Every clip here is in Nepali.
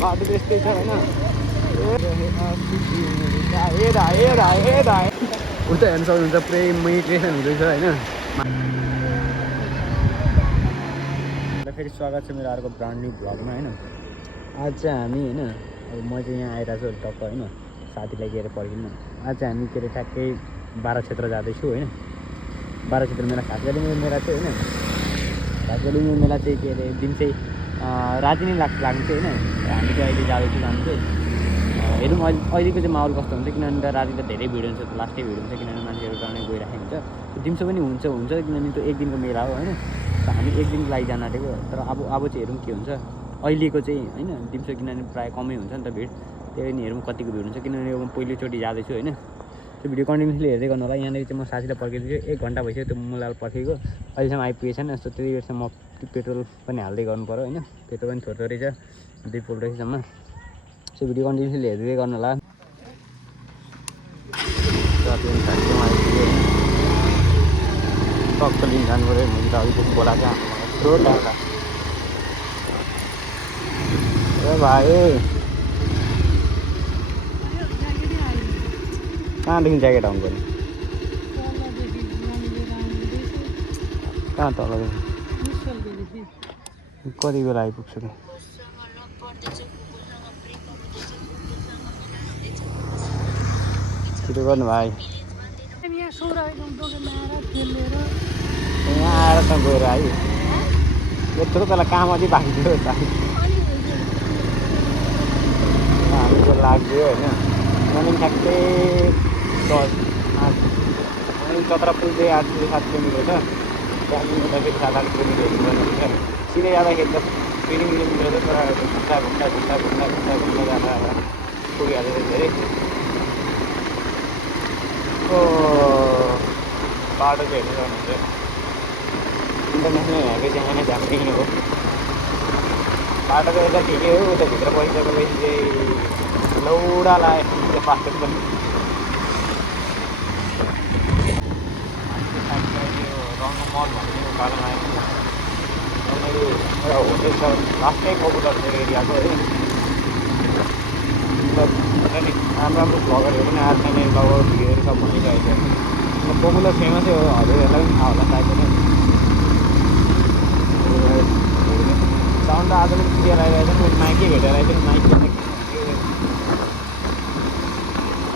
बाटो त्यस्तै छ होइन उता हेर्नु सक्नुहुन्छ पुरै मेडिटेसन हुँदैछ होइन फेरि स्वागत छ मेरो अर्को ब्रान्ड न्यू भ्लगमा होइन आज चाहिँ हामी होइन अब म चाहिँ यहाँ आइरहेको छु टक्क होइन साथीलाई लिएर पर्खिनु आज चाहिँ हामी के अरे ठ्याक्कै 12 क्षेत्र जाँदैछु होइन 12 क्षेत्र मेला खास गरी मेला चाहिँ होइन खास गरी मेला चाहिँ के अरे दिन चाहिँ राति नै लाग्छ होइन हामी चाहिँ अहिले जाँदैछु हामी चाहिँ हेरौँ अहिलेको चाहिँ माहौल कस्तो हुन्छ किनभने राति त धेरै भिड हुन्छ लास्टै भिड हुन्छ किनभने मान्छेहरू टाढै गइराखेको हुन्छ दिउँसो पनि हुन्छ किनभने त्यो एक दिनको मेला हो होइन हामी एक दिनको लागि जान आँटेको तर अब चाहिँ हेरौँ के हुन्छ अहिलेको चाहिँ होइन दिउँसो किनभने प्रायः कमै हुन्छ नि त भिड त्यही पनि हेरौँ कतिको भिड हुन्छ किनभने म पहिलोचोटि जाँदैछु होइन त्यो भिडियो कन्टिन्युसली हेर्दै गर्नु होला यहाँनिर चाहिँ म साथीलाई पर्खिदिन्छु 1 घन्टा भइसक्यो त्यो मुलाल पर्खेको अहिलेसम्म आइपुगेको छैन यस्तो त्यति बेरसम्म म पेट्रोल पनि हाल्दै गर्नु पऱ्यो होइन पेट्रोल पनि थोरै रहेछ 2 पोल रहेछसम्म सो भिडियो कन्टिन्युसली हेर्दै गर्नु होला टक्क लिन जानु पऱ्यो मैले त अलिकति बोलाएको यत्रो टाढा ए भाइ कहाँदेखि ज्याकेट आउनु पऱ्यो कहाँ तलदेखि कति बेला आइपुग्छ त छिटो गर्नु भाइ यहाँ आएर त गएर आयो यत्रो बेला काम अझै बाँकी थियो त हामी त लाग्यो होइन यहाँदेखि ठ्याक्कै 17 पुल चाहिँ 8 किलोमिटर छ त्यहाँदेखि उता फेरि 7-8 किलोमिटर हिँड्नुपर्छ सिधै जाँदाखेरि त 3 किलोमिटर छ तर घुम्दा जाँदा पुगिहाल्छ धेरै बाटो चाहिँ हेर्नु सक्नुहुन्छ इन्टरनेसनल हाइवे चाहिँ यहाँ झ्याम्री हो बाटो त यता ठिकै हो उता भित्र पसिसकेपछि चाहिँ लौडा लाग्यो फास्टफुड पनि रङ्ग मल भन्ने उकालोमा आएको यहाँनिर एउटा होटेल छ लास्टै पपुलर छ एरियाको है राम्रो भ्लगरहरू पनि आएको छैन लगभग भिडियोहरू सब भनिरहेको छ पपुलर फेमसै हो हजुरहरूलाई पनि थाहा होला सायद होइन साउन्ड त आज पनि क्लियर आइरहेको छ नि माइकै भेटेर आइदियो माइक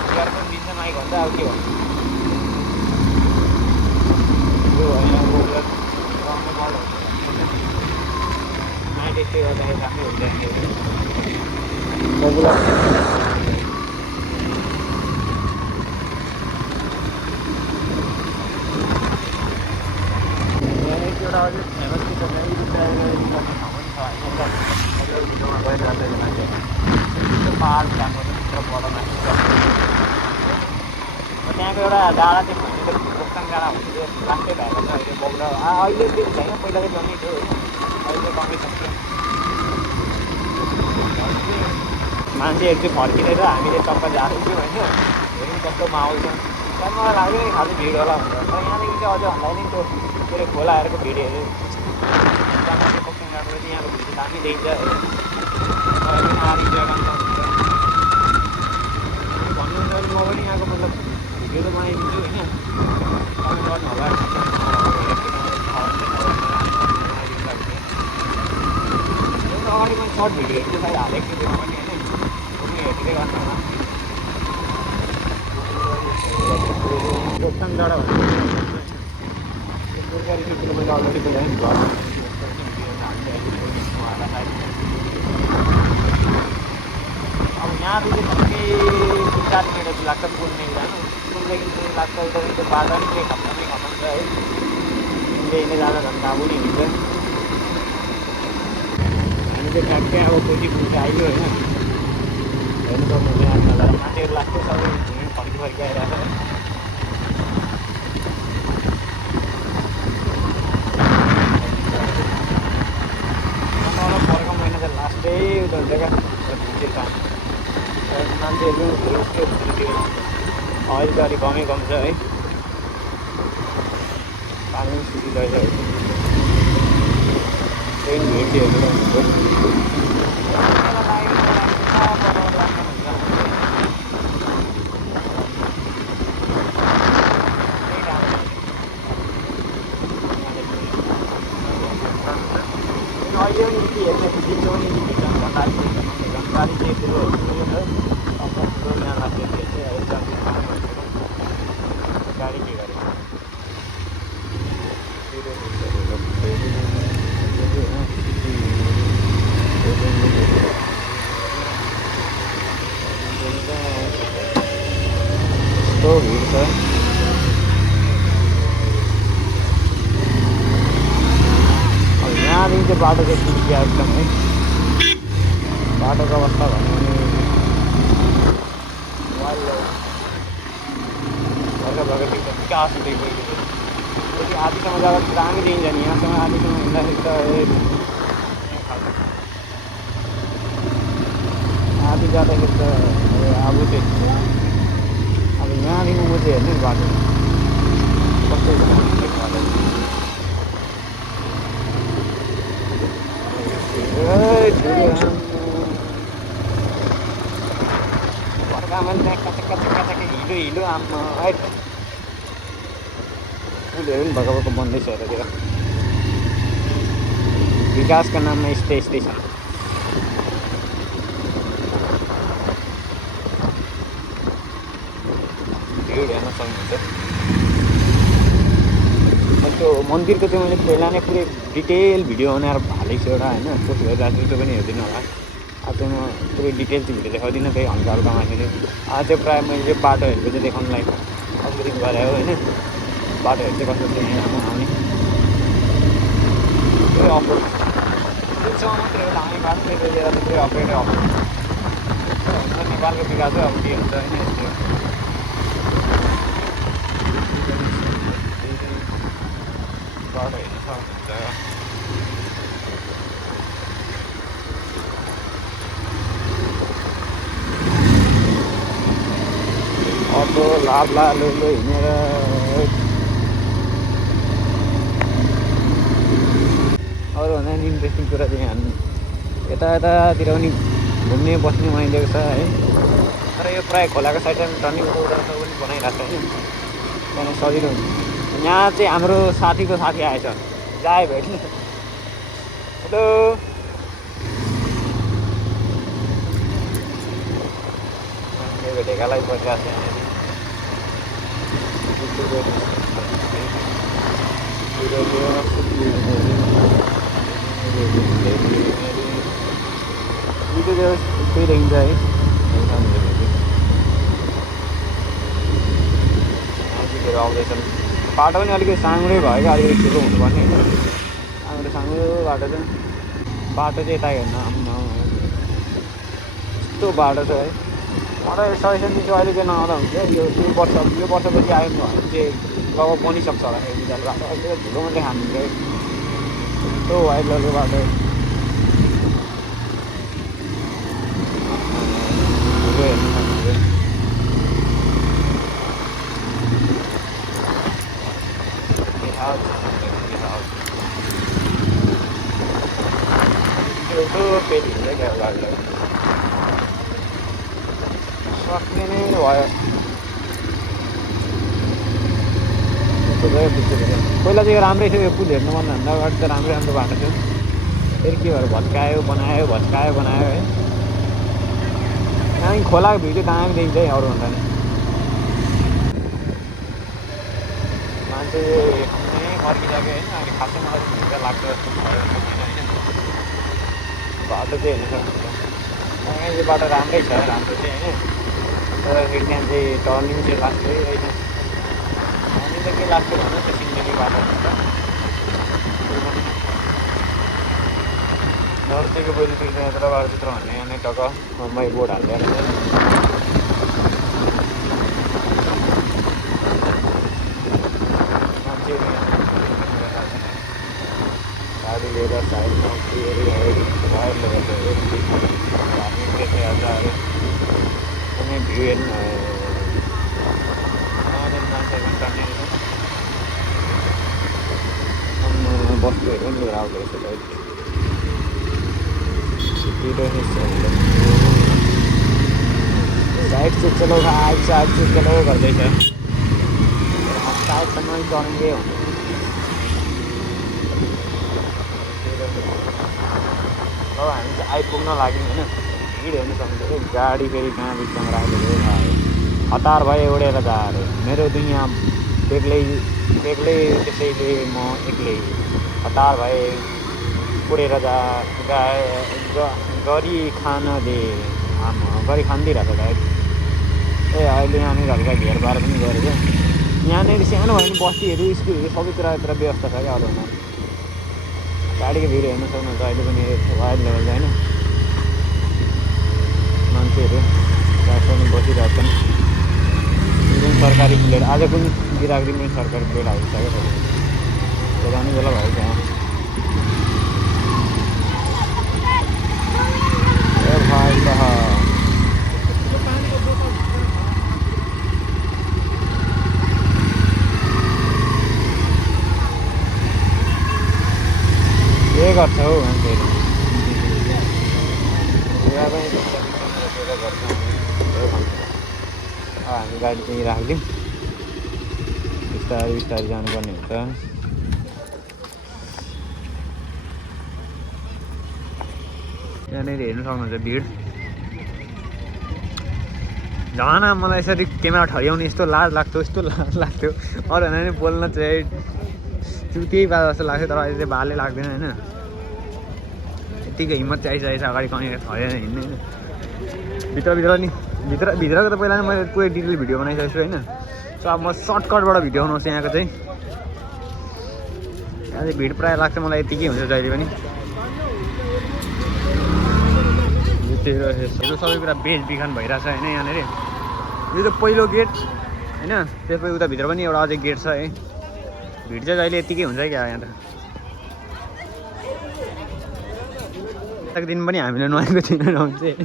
क्लियर पनि दिन्छ माइक भन्दा अब के भन्नु यो होइन पपुलर राम्रो बल नाइट स्टे गर्दाखेरि राम्रै हुन्छ पपुलर एउटा अझै फेमस के छ भने ट्राई गर्ने ठाउँ पनि छ होइन भिडियोमा गइरहेको छ मान्छे त्यो पाहाड त्यहाँको भित्र बडो मान्छे त्यहाँको एउटा डाँडा चाहिँ भन्ने भोक्ताङ डाँडा भन्ने चाहिँ लास्टै भएको छ अहिले पपुलर अहिले चाहिँ छैन पहिला चाहिँ जन्मै थियो होइन अहिले कमै सक्छ मान्छेहरू चाहिँ फर्किँदैछ हामीले चक्कर जाँदैछौँ होइन हेर्नु कस्तो माहौल छ तर मलाई लाग्दैन कि खालि भिड होला भनेर तर यहाँदेखि चाहिँ अझै भन्दा नि त्यो के अरे खोलाहरूको भिडहरू बोक्सिङ डाँडाबाट चाहिँ यहाँको भिड दामी देखिन्छ होइन आधी जग्गा भन्नुहुन्छ भने म पनि यहाँको मतलब भिडियो त बनाइदिन्छु होइन कमेन्ट गर्नु होला अगाडि मैले सर्ट भिडियोहरू चाहिँ सायद हालेको थियो त्यसमा पनि होइन पनि हेर्दै गर्नु होला बोक्ताङ डाँडा भन्ने सरकारी किलोमिटर अलरेडी बोलायो नि घर अब यहाँदेखि ठ्याक्कै 3-4 मिनट लाग्छ पुलदेखि जानु पुलदेखि लाग्छ उता त्यो बाटो पनि केही खत्तम छ है पुलदेखि जाँदा झन् काबु नै हुन्छ हामी चाहिँ ठ्याक्कै अब कोटी पुल चाहिँ आइयो होइन हेर्नु सक्नुहुन्छ यहाँ नजारा मान्छेहरू लाग्छ सबै फर्की आइरहेको छ लास्टै उता हुन्छ क्या मान्छेहरू अहिले त अलिक कमै कम छ है पानी सुकिरहेछ ट्रेन भेट हेर्नु गाडी के गरेको यस्तो भिड छ यहाँदेखि चाहिँ बाटो चाहिँ पुग्यो एकदम है बाटोको अवस्था भन्यो भने भर्खर विकास हुँदै गएको त्यति आधीसम्म जाँदा दामी देखिन्छ नि यहाँसम्म आधीसम्म हिँड्दाखेरि त आधी जाँदाखेरि त अब चाहिँ अब यहाँदेखि म चाहिँ हेर्नु बाटो कस्तो हिलो आम्मा है पुलहरू पनि भर्खर बन्दैछ यतातिर विकासका नाममा यस्तै छ भिड हेर्न सक्नुहुन्छ त्यो मन्दिरको चाहिँ मैले पहिला नै पुरै डिटेल भिडियो बनाएर हालेको छु एउटा होइन कस्तो हेरिरहेको छु त्यो पनि हेरिदिनु होला आज चाहिँ म पुरै डिटेल चाहिँ भिडियो देखाउँदिनँ त्यही हल्का हल्का माथि आज चाहिँ प्रायः मैले चाहिँ बाटोहरूको चाहिँ देखाउनुलाई अपग्रेड गरायो होइन बाटोहरू चाहिँ कस्तो चाहिँ यहाँ आउने पुरै अपग्रेड त्योसँग मात्रै हो लाउने बाटो लिएर चाहिँ पुरै अपग्रेडै अपग्रेड नेपालको विकास चाहिँ अब के हुन्छ होइन यस्तो बाटो हेर्न सक्नुहुन्छ अटो लाब्ला लुलो हिँडेर अरूभन्दा नि इन्ट्रेस्टिङ कुरा चाहिँ यहाँ यतातिर पनि घुम्ने बस्ने बनाइदिएको छ है तर यो प्रायः खोलाको साइड साइडमा टर्निङ उडाउँछ पनि बनाइरहेको छ होइन त्यहाँदेखि सजिलो हुन्छ यहाँ चाहिँ हाम्रो साथीको साथी आएछ जाए भयो कि हेलो ढेकालाई बसिरहेको छ देखिन्छ है आउँदैछन् बाटो पनि अलिकति साँगुरै भयो क्या अलिकति ठुलो हुनुपर्ने होइन साँगुरो बाटो चाहिँ यता हेर्न यस्तो बाटो छ है मलाई सजेसन दिन्छु अहिले चाहिँ नआउँदा हुन्छ यो वर्षपछि आयो भने चाहिँ लगभग बनिसक्छ होला यो विद्यालय बाटो अहिले ठुलो मात्रै खानुहुन्छ यस्तो वाइड लगेको बाटो ठुलो हेर्नु सक्नुहुन्छ पेट हुन्छ क्या गाडीलाई सक्ने नै भयो पहिला चाहिँ यो राम्रै थियो यो पुल हेर्नु भन्दा अगाडि त राम्रै बाटो थियो फेरि के भएर भत्कायो बनायो है त्यहाँदेखि खोलाको भिउ चाहिँ दामी देखिन्छ है अरूभन्दा नि मान्छे हेर्नु मर्किसक्यो होइन अहिले खासै मलाई भिड लाग्छ जस्तो होइन बाटो चाहिँ हेर्नु सक्नुहुन्छ यो बाटो राम्रै छ राम्रो चाहिँ होइन तर फेरि त्यहाँ चाहिँ टर्निङ चाहिँ लाग्छ है होइन टर्निङ त के लाग्छ भन्नु त्यो सिन्देली बाटो हुन्छ नर्सेको बहिनी फेरि त्यहाँ जग्गाहरू चित्र भन्ने यहाँ टक्क मै बोर्ड हालेर मान्छेहरू गाडी लिएर साइडमा वायरले गर्दा धार्मिक देख्ने कुनै भ्यू हेर्नु मान्छेहरू पनि टर्ने वस्तुहरू पनि लिएर आउँदो रहेछ साइड से चलो भाई साइड से चलो गर्दैछ साइडसम्म टर्निङै हुन्छ अब हामी चाहिँ आइपुग्न लाग्यौँ होइन भिड हेर्नु सक्नुहुन्छ। गाडी फेरि कहाँ बिचमा राखेको हतार भयो उडेर जा अरे मेरो दुनियाँ बेग्लै बेग्लै त्यसैले म एक्लै हतार भए उडेर जा गरी खान दे आमा गरी खाँदिरहेको गाडी। ए अहिले यहाँनिर हल्का घेरबार पनि गरेको यहाँनिर सानो भयो भने बस्तीहरू स्कुलहरू सबैतिर यत्र व्यवस्था छ क्या अरू हुन गाडीको भिड हेर्नु सक्नुहुन्छ। अहिले पनि वाइड लेभल होइन मान्छेहरू पनि बसिरहेको छन्। कुन सरकारी प्लेट आज कुन बिराको दिन पनि सरकारी प्लेट हालिसक्यो त्यो जाने बेला भयो त्यहाँ ए भाइ के गर्छ हौ मान्छेहरू हामी गाडी चाहिँ राखिदिउँ बिस्तारै बिस्तारै जानुपर्ने हुन्छ। यहाँनिर हेर्नु सक्नुहुन्छ भिड झन् मलाई यसरी क्यामेरा ठड्याउने यस्तो लाज लाग्थ्यो अरू होइन नि बोल्न चाहिँ त्यही बात जस्तो लाग्थ्यो तर अहिले चाहिँ बालै लाग्दैन होइन यत्तिकै हिम्मत चाहिँ आइसकेको छ अगाडि कहीँ ठड्याएर हिँड्ने होइन भित्रको त पहिला नै मैले पुरै डिटेल भिडियो बनाइसकेको छु होइन। सो अब म सर्टकटबाट भिडियो बनाउँछु यहाँको चाहिँ यहाँ चाहिँ भिड प्रायः लाग्छ मलाई यत्तिकै हुन्छ जहिले पनि यो सबै कुरा बेचबिखन भइरहेछ होइन यहाँनिर। यो त पहिलो गेट होइन त्यसपछि उताभित्र पनि एउटा अझै गेट छ है। भिड चाहिँ जहिले यत्तिकै हुन्छ क्या यहाँ त दिन पनि हामीले नुहाएको थिएन चाहिँ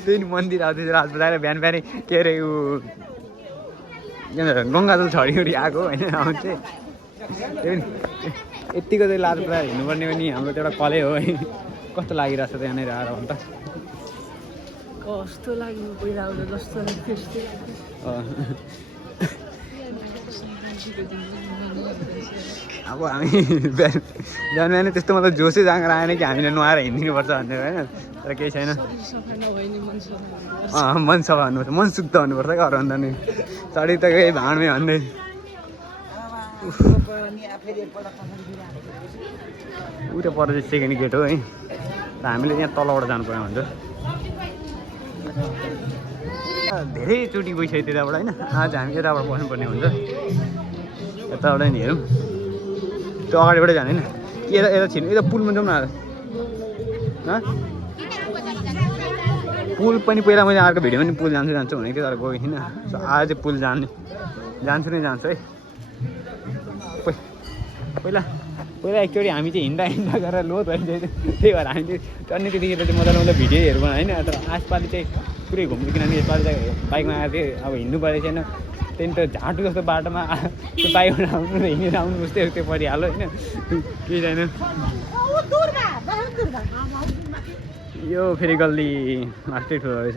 त्यही मन्दिर आउँदैछ रात बजाएर बिहान बिहानै के अरे ऊ गङ्गाजल छरिवरी आएको होइन आउँछ त्यही पनि यत्तिको चाहिँ लाज बजाएर हिँड्नुपर्ने पनि हाम्रो त एउटा कलै हो है। कस्तो लागिरहेछ त यहाँनिर आएर भन्दा कस्तो लाग्यो पहिला आउँदा जस्तो लाग्थ्यो अब हामी बिहान बिहानै त्यस्तो मतलब जोसै जाँगर आएन कि हामीले नुहाएर हिँडिदिनुपर्छ भन्ने होइन तर केही छैन मन सफा हुनुपर्छ मन शुद्ध हुनुपर्छ क्या अरू भन्दा नि चढी त केही भाँडमै भन्दै उता पर चाहिँ सेकेन्ड गेट हो है र हामीले यहाँ तलबाट जानुपर्ने हुन्छ। धेरैचोटि गइसक्यो त्यताबाट होइन आज हामी यताबाट बस्नुपर्ने हुन्छ यताबाट नि हेरौँ त्यो अगाडिबाटै जाने होइन यता छिर्नु यता पुलमा जाउँ न पुल पनि पहिला मैले अर्को भिडियोमा पनि पुल जान्छु भनेको थिएँ तर गएको थिइनँ। सो आज चाहिँ पुल जान्छु है पहिला एकचोटि हामी चाहिँ हिँड्दा गरेर लोत भइसक्यो त्यही भएर हामीले टन्ने त्यतिखेर चाहिँ मजाले भिडियोहरू बनायो होइन। तर आसपालि चाहिँ पुरै घुम्नु किनभने यसपालि चाहिँ बाइकमा आएको थिएँ अब हिँड्नु परेको छैन त्यहाँदेखि त झाँटु जस्तो बाटोमा त्यो बाइकबाट आउनु र हिँडेर आउनु उस्तै उस्तै परिहाल्यो होइन केही छैन। यो फेरि गल्ली लास्टै ठुलो रहेछ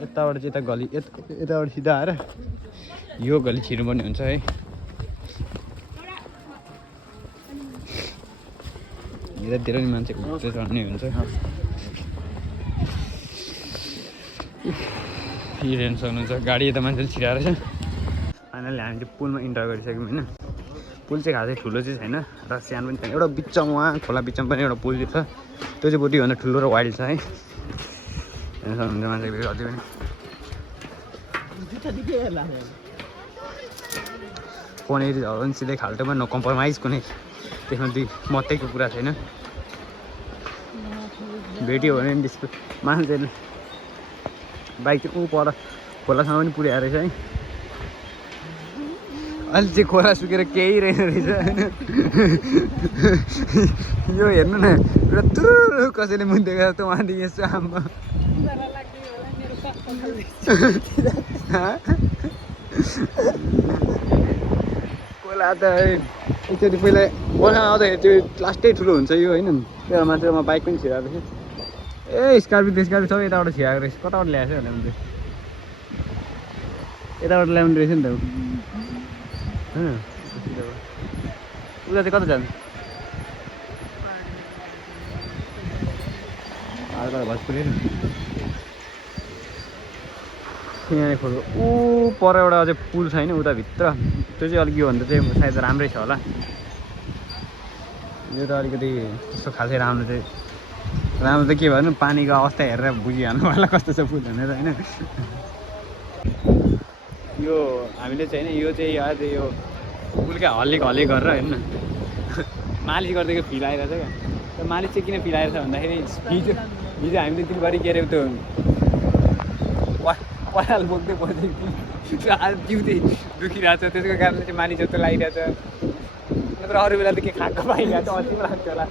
यताबाट चाहिँ यता गल्ली यताबाट सिधा आएर यो गल्ली छिर्नुपर्ने हुन्छ है। यतातिर नि मान्छे चढ्ने हुन्छ हेर्नु सक्नुहुन्छ गाडी यता मान्छेले छिराएर छ। फाइनली हामी चाहिँ पुलमा इन्टर गरिसक्यौँ होइन। पुल चाहिँ खासै ठुलो चाहिँ छैन र सानो पनि छैन एउटा बिचमा उहाँ खोला बिचमा पनि एउटा पुल छ त्यो चाहिँ बुटीभन्दा ठुलो र वाइल्ड छ है। हेर्नु सक्नुहुन्छ मान्छे भिड अझै पनि फोन एरिजहरू पनि सिधै खाल्टोमा नो कम्प्रोमाइज कुनै त्यसमा दुई मतैको कुरा छैन। भेट्यो भने पनि त्यसको मान्छेले बाइक चाहिँ ऊ पर खोलासँग पनि पुर्याएर रहेछ है। अहिले चाहिँ खोला सुकेर केही रहेन रहेछ होइन। यो हेर्नु न पुरा तुरु कसैले मुन्देको जस्तो उहाँदेखि यसो आम्मा खोला त एकचोटि पहिला बर्खामा आउँदाखेरि त्यो लास्टै ठुलो हुन्छ यो होइन। त्यो मान्छेमा बाइक पनि छिराएको रहेछ ए स्कर्पियो सबै यताबाट छिराएको रहेछ कताबाट ल्याएछ भने पनि यताबाट ल्याउने रहेछ नि त होइन। उता चाहिँ कता जानु आज अर्को भोजपुरी यहाँ खोल्को ऊ पर एउटा अझै पुल छैन उता भित्र त्यो चाहिँ अलिक योभन्दा चाहिँ सायद राम्रै छ होला यो त अलिकति त्यस्तो खासै राम्रो चाहिँ राम्रो त के भन्नु पानीको अवस्था हेरेर बुझिहाल्नु होला कस्तो छ पुल भनेर होइन यो हामीले चाहिँ होइन यो चाहिँ आज यो पुलकै हल्लिक गरेर होइन मालिस गरिदिएको फिल आइरहेछ क्या त्यो मालिस चाहिँ किन फिल आइरहेछ भन्दाखेरि हिजो हामीले दिनभरि के अरे त्यो पराल बोक्दै बसेको आज जिउ चाहिँ दुखिरहेको छ त्यसको कारणले चाहिँ मालिस जस्तो लागिरहेछ नत्र अरू बेला त के खाएको पाइरहेको छ अति पो लाग्छ होला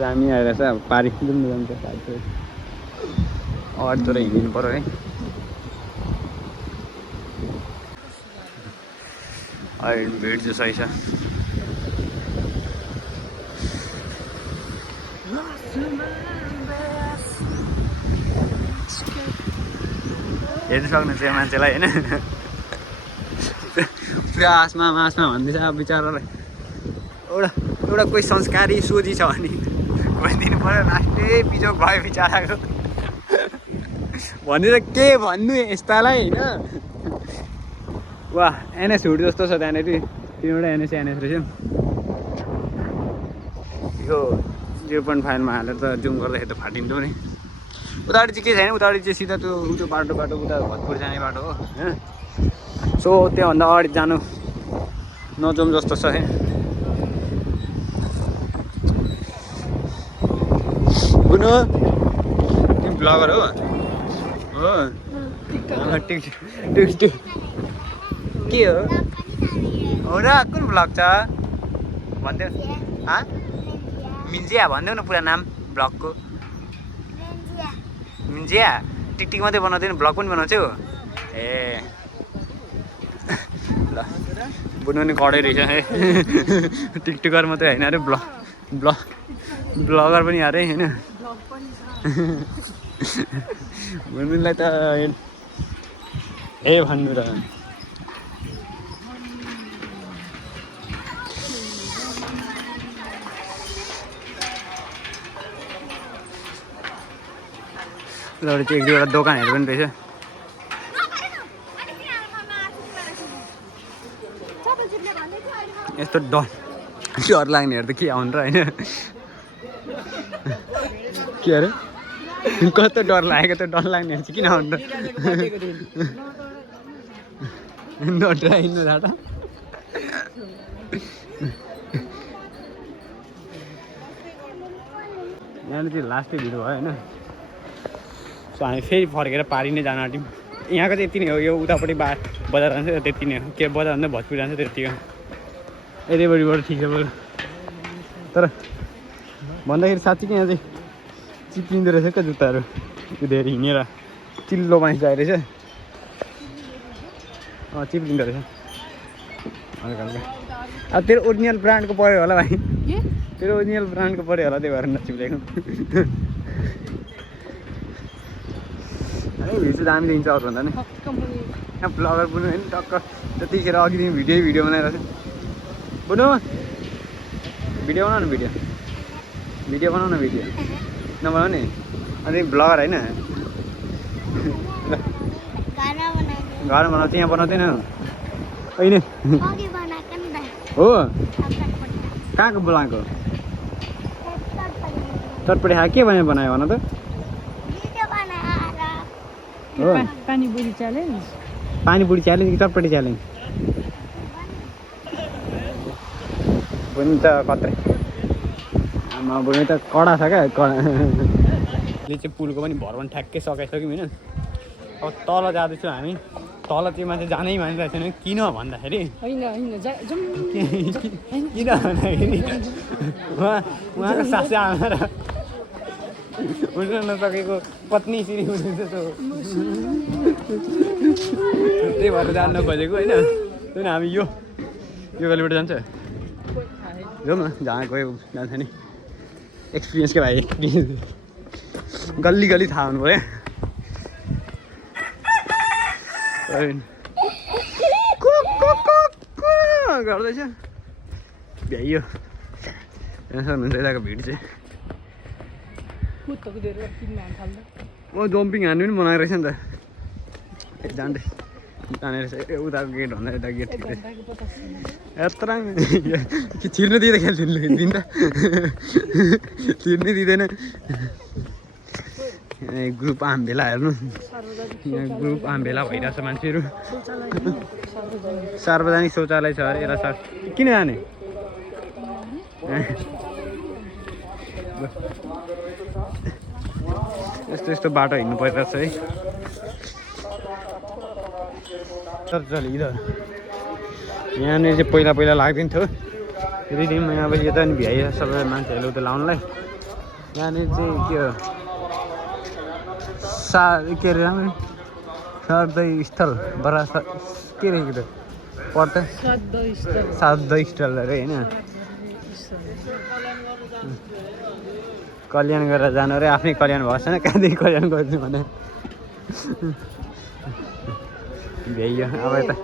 दामी आइरहेछ अब पारी जाउँ जान्छ अगाडि तर हिँडिनु पऱ्यो है अहिले भिड चाहिँ सही छ हेर्नु सक्नुहुन्छ यो मान्छेलाई होइन पुरा आसमा भन्दैछ अब बिचरालाई एउटा कोही संस्कारी सोझी छ भने भनिदिनु पऱ्यो लास्टै बिजोग भयो बिचराको भनेर के भन्नु यस्तालाई होइन वाह एनएस हुड जस्तो छ त्यहाँनिर तिनवटा एनएस रहेछ यो 0.5मा हालेर त जुम गर्दाखेरि त फाटिन्थ्यो नि उतापट्टि चाहिँ के छैन उतापट्टि चाहिँ सिधा त्यो बाटो उता भोजपुर जाने बाटो हो होइन सो त्योभन्दा अगाडि जानु नजाउँ जस्तो छ है बुनु तिमी ब्लगर हो टिक के हो र कुन ब्लग छ भनिदेऊ मिन्जिया भनिदेऊ न पुरा नाम ब्लगको मिन्जिया टिकटिक मात्रै बनाउँदैन ब्लग पनि बनाउँछौ ए ल बुनु नि कडै रहेछ है टिकटकर मात्रै होइन अरे ब्लगर पनि अरे होइन बुनुलाई त ए भन्नु र उताबाट चाहिँ 1-2वटा दोकानहरू पनि रहेछ यस्तो डर लाग्नेहरू त के आउनु र होइन के अरे कस्तो डर लागेको त डर लाग्नेहरू चाहिँ किन आउनु र नडराइनु र यहाँनिर चाहिँ लास्टै भिड भयो होइन सो हामी फेरि फर्केर पारी नै जान आँट्यौँ यहाँको चाहिँ यति नै हो यो उतापट्टि बजार जान्छ त्यति नै हो के बजार भन्दा भोजपुर जान्छ त्यति हो यतैपट्टिबाट ठिक छ बरु तर भन्दाखेरि साँच्चीकै यहाँ चाहिँ चिप्लिँदो रहेछ क्या जुत्ताहरू त्यो धेरै हिँडेर चिल्लो पानी चाहिएको रहेछ चिप्लिँदो रहेछ हल्का हल्का अब तेरो ओरिजिनल ब्रान्डको पऱ्यो होला भाइ तेरो ओरिजिनल ब्रान्डको पऱ्यो होला त्यही भएर नचिप्लेको भिडियो चाहिँ दामी दिन्छ अरूभन्दा नि यहाँ ब्लगर बुनु होइन टक्क त्यतिखेर अघिदेखि भिडियो बनाइरहेको छ बुनु भिडियो बनाऊ न भिडियो बनाऊ न भिडियो नबनाऊ नि अनि ब्लगर होइन घरमा बनाउँछ यहाँ बनाउँदैन होइन हो कहाँको बोलाएको चटपटी खा के बनायो भन त पानीपुरी च्यालेन्ज कि चटपटी च्यालेन्ज बुनु त कत्रै आमा बुनु त कडा छ क्या कडा यो चाहिँ पुलको पनि भरवन ठ्याक्कै सकाइसक्यौँ होइन अब तल जाँदैछौँ हामी तल चाहिँ मान्छे जानै मानिरहेको छैन किन भन्दाखेरि किन भन्दाखेरि उहाँको सासू आमा र उठ्न नसकेको पत्नी श्री हुनुहुन्छ त्यही भएर जान नखोजेको होइन त्यही हामी यो गल्लीबाट जान्छ जाउँ न जहाँ गयो जान्छ नि एक्सपिरियन्स के भाइ एक्सपिरियन्स गल्ली थाहा हुनु पऱ्यो गर्दैछ भ्याइयो सक्नुहुन्छ यताको भिड चाहिँ म जम्पिङ हान्नु पनि बनाएको रहेछ नि त जाँदै जाने रहेछ उताको गेट भन्दा यता गेट ठिक रहेछ यत्रो कि छिर्नु दिँदा खेल्थ्यो दिन्छ छिर्नै दिँदैन ग्रुप आम भेला हेर्नु यहाँ ग्रुप आम भेला भइरहेछ मान्छेहरू सार्वजनिक शौचालय छ अरे यसलाई सर किन जाने यस्तो यस्तो बाटो हिँड्नु परिरहेछ है चल इधर यहाँनिर चाहिँ पहिला पहिला लाग्दिन्थ्यो रिडिङमा अब यता नि भ्याइरहेछ सबै मान्छेहरूले उता लाउनुलाई यहाँनिर चाहिँ के हो के अरे राम्रो सर्दै स्थल बडा के रहेको त पर्दा श्राद्ध स्थल अरे होइन कल्याण गरेर जानु अरे आफ्नै कल्याण भएको छैन कहाँदेखि कल्याण गर्छु भने भ्याइयो अब यता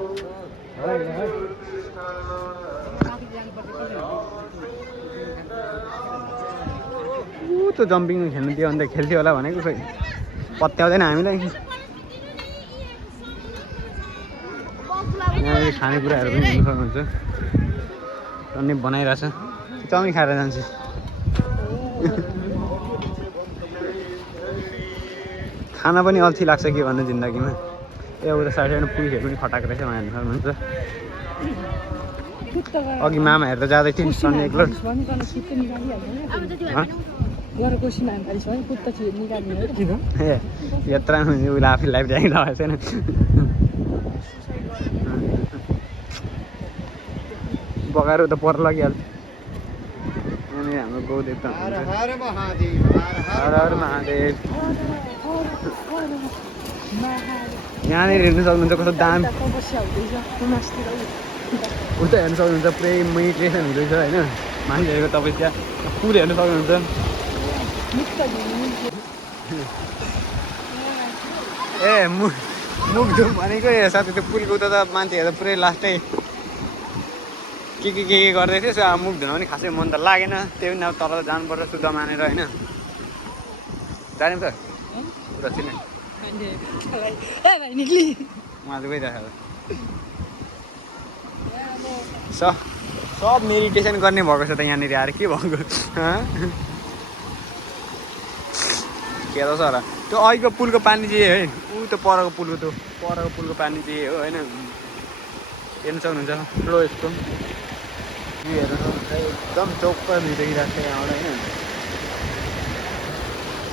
त जम्पिङ खेल्नु दियो अन्त खेल्थ्यो होला भनेको खोइ पत्याउँदैन हामीलाई यहाँ खानेकुराहरू पनि हेर्नु सक्नुहुन्छ टन्नै बनाइरहेछ चाउमिन खाएर जान्छ खाना पनि अल्छी लाग्छ के भन्नु जिन्दगीमा एउटा साइडमा पुलिसहरू पनि खटाएको रहेछ हेर्नु सक्नुहुन्छ अघि मामाहरू त जाँदै थियो सन्डे एक लोट ए यत्रा उसले आफै लाइफ ज्याकेट लगाएको छैन बगाएर त पर लगिहाल्छ यहाँनिर हाम्रो गौदेवता हर हर महादेव यहाँनिर हेर्नु सक्नुहुन्छ कस्तो दाम उता हेर्नु सक्नुहुन्छ पुरै मेडिटेसन हुँदैछ होइन मान्छेहरूको तपाईँ त्यहाँ पुल हेर्नु सक्नुहुन्छ ए मुखधुम भनेको साथै त्यो पुलको उता त मान्छेहरू त पुरै लास्टै के गर्दै थियो अब मुख धुन पनि खासै मन त लागेन त्यही पनि अब तल त जानुपर्छ शुद्ध मानेर होइन जाने त उता छिर्ने उहाँ चाहिँ गइरहेको सब मेडिटेसन गर्ने भएको छ त यहाँनिर आएर के भएको के त सर त्यो अहिलेको पुलको पानी चाहिँ है ऊ त्यो परको पुलको पानी चाहिँ हो होइन हेर्नु सक्नुहुन्छ ठुलो यस्तो हेर्नु सक्नुहुन्छ एकदम चौक्क भिडिरहेको छ यहाँबाट होइन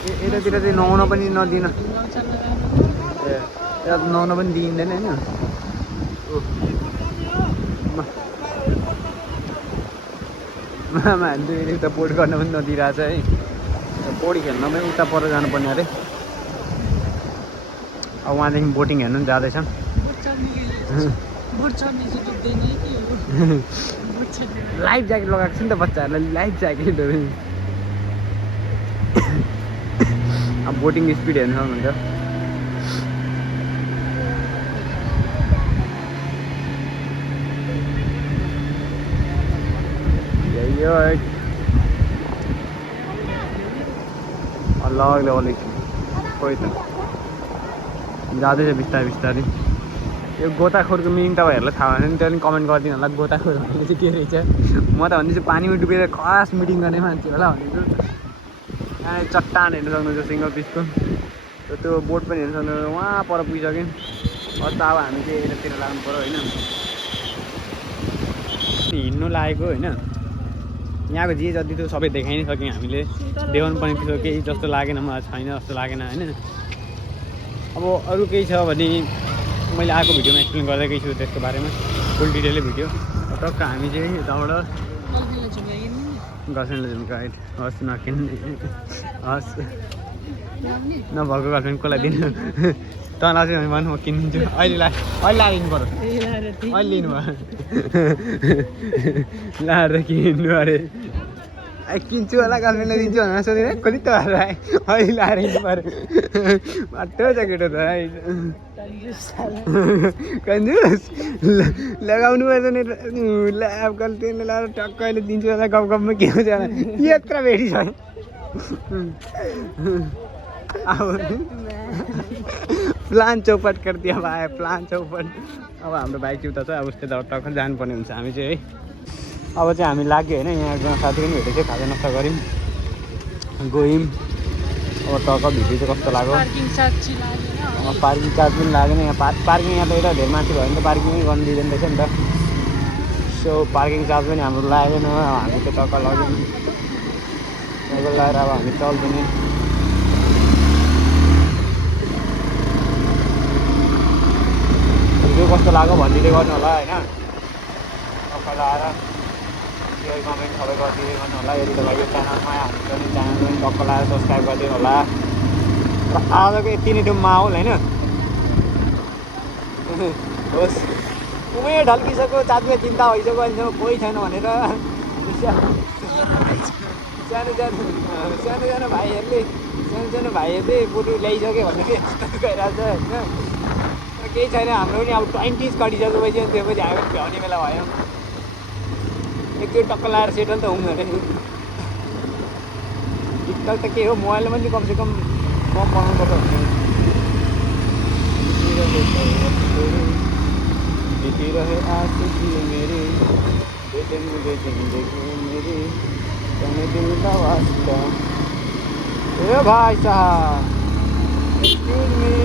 यतातिर चाहिँ नुहाउन पनि नदिन ए यता नुहाउन पनि दिइँदैन होइन मामाहरूले उता बोट गर्न पनि नदिइरहेछ है पौडी खेल्न पनि उता पर जानुपर्ने अरे अब उहाँदेखि बोटिङ हेर्नु पनि जाँदैछ लाइफ ज्याकेट लगाएको छ नि त बच्चाहरूलाई लाइफ ज्याकेटहरू अब बोटिङ स्पिड हेर्नु सक्नुहुन्छ यो अलग लेभल खोइ त जाँदैछ बिस्तारै बिस्तारै यो गोताखोरको मिनिङ तपाईँहरूलाई थाहा भएन नि त्यो पनि कमेन्ट गरिदिनु होला गोताखोर भन्ने चाहिँ के रहेछ म त भन्दैछु पानीमा डुबेर खास मिटिङ गर्ने मान्छे होला भन्दैछु यहाँ चट्टान हेर्नु सक्नुहुन्छ सिङ्गल पिसको त्यो बोट पनि हेर्नु सक्नुहुन्छ उहाँ पर पुगिसक्यो अरू त अब हामी चाहिँ यतातिर लाग्नु पऱ्यो होइन हिँड्नु लागेको होइन यहाँको जे जति थियो सबै देखाइ नै सक्यौँ हामीले देखाउनु पनि थियो केही जस्तो लागेन मलाई छैन जस्तो लागेन होइन अब अरू केही छ भने मैले आएको भिडियोमा एक्सप्लेन गर्दै छु त्यसको बारेमा फुल डिटेलै भिडियो टक्क हामी चाहिँ यताबाट गर्लफ्रेन्डले झुम्का हाइट हस् नकिन्ने हस् नभएको गर्लफ्रेन्ड कसलाई दिनु तँलाई चाहिँ भने म किनिदिन्छु अहिले लाइदिनु पऱ्यो अहिले लिनु भयो लाएर किन्नु अरे किन्छु होला गर्लफ्रेन्डलाई दिन्छु भनेर सोधेर कति त अहिले लाएर हिँड्नु पऱ्यो बाटो छ केटो त कन्जुस लगाउनु पर्छ नि अब कहिले त्यसले लगाएर टक्क अहिले दिन्छु होला गफ गफमा के हुन्छ होला यत्रो भेटी छ अब प्लान चौपट कर दिया भाइ प्लान चौपट अब हाम्रो बाइक चिउता छ अब उसले टक्क जानुपर्ने हुन्छ हामी चाहिँ है अब चाहिँ हामी लाग्यो होइन यहाँ साथी पनि भेटेको थियो खाजा नास्ता गऱ्यौँ गयौँ अब टक्क भिडियो चाहिँ कस्तो लाग्यो पार्किङ चार्ज पनि लागेन यहाँ पार्किङ यहाँ त एउटा धेरै मान्छे भयो भने त पार्किङ पनि गर्नु दिँदैन रहेछ नि त सो पार्किङ चार्ज पनि हाम्रो लागेन हामी चाहिँ टक्क लग्यौँ टक्क लगाएर अब हामी चल्छौँ नि भिडियो कस्तो लाग्यो भनिदिँदै गर्नु होला होइन टक्क लगाएर सेयर कमेन्ट सबै गरिदिँदै गर्नु होला यदि तपाईँ यो च्यानलमा हामी पनि च्यानल पनि टक्क लगाएर सब्सक्राइब गरिदिनु होला र आजको यति नै त्यो माहौल होइन होस् उमै ढल्किसक्यो चाँदमा चिन्ता भइसक्यो अहिलेसम्म कोही छैन भनेर सानो भाइहरूले बरु ल्याइसक्यो भनेर गइरहेको छ होइन केही छैन हाम्रो पनि अब 20s कटिसकेपछि अनि त्यो पछि हामी पनि भ्याउने बेला भयो एकचोटि टक्क लगाएर सेटल त हुँदैन अरे टिकटक त के हो मोबाइलमा पनि कमसेकम कम बनाउनु पर्छ रहे आशिकी मेरी दे दे मुझे जिंदगी मेरी तूने दिल का वास्ता ए भाई साहब एक्सक्यूज मी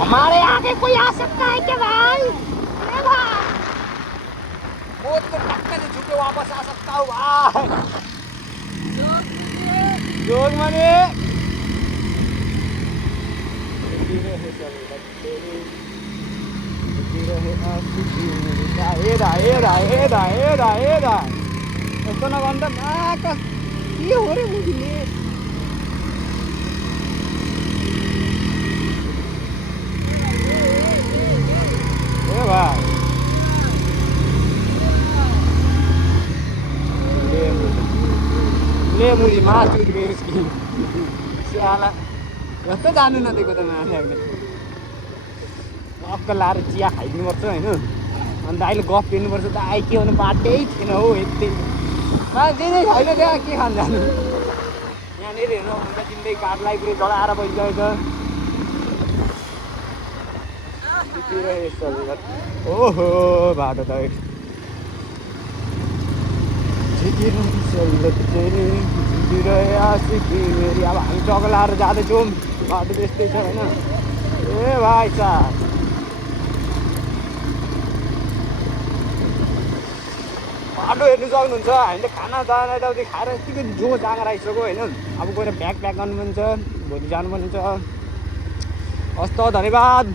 हमारे आगे कोई आ सकता है क्या भाई वो तो टक्कर से झुके वापस आ सकता हूँ भाई जोग मने यस्तो नभन्दा के हो रे मुखीले ए भाइ ले मुझे मास टुट गई उसकी साला जस्तो जानु नदिएको त नानीहरूले अक्क लाएर चिया खाइदिनुपर्छ होइन अन्त अहिले गफ दिनुपर्छ त आइ के भन्नु बाटै थिएन हौ यति जे छैन त्यहाँ के खान जानु यहाँनिर हेर्नु अन्त जिन्दगी काठलाई पुरै जलाएर बसिसकेको छ ओहो बाटो त मेरी अब हामी टक्क लगाएर जाँदैछौँ बाटो त्यस्तै छ होइन ए भाइ साहब बाटो हेर्नु सक्नुहुन्छ हामीले खाना दाना यताउति खाएर यतिकै जो जाँगर आइसक्यो होइन अब गएर ब्याग प्याक गर्नु पनि छ भोलि जानु पनि छ हस् त धन्यवाद।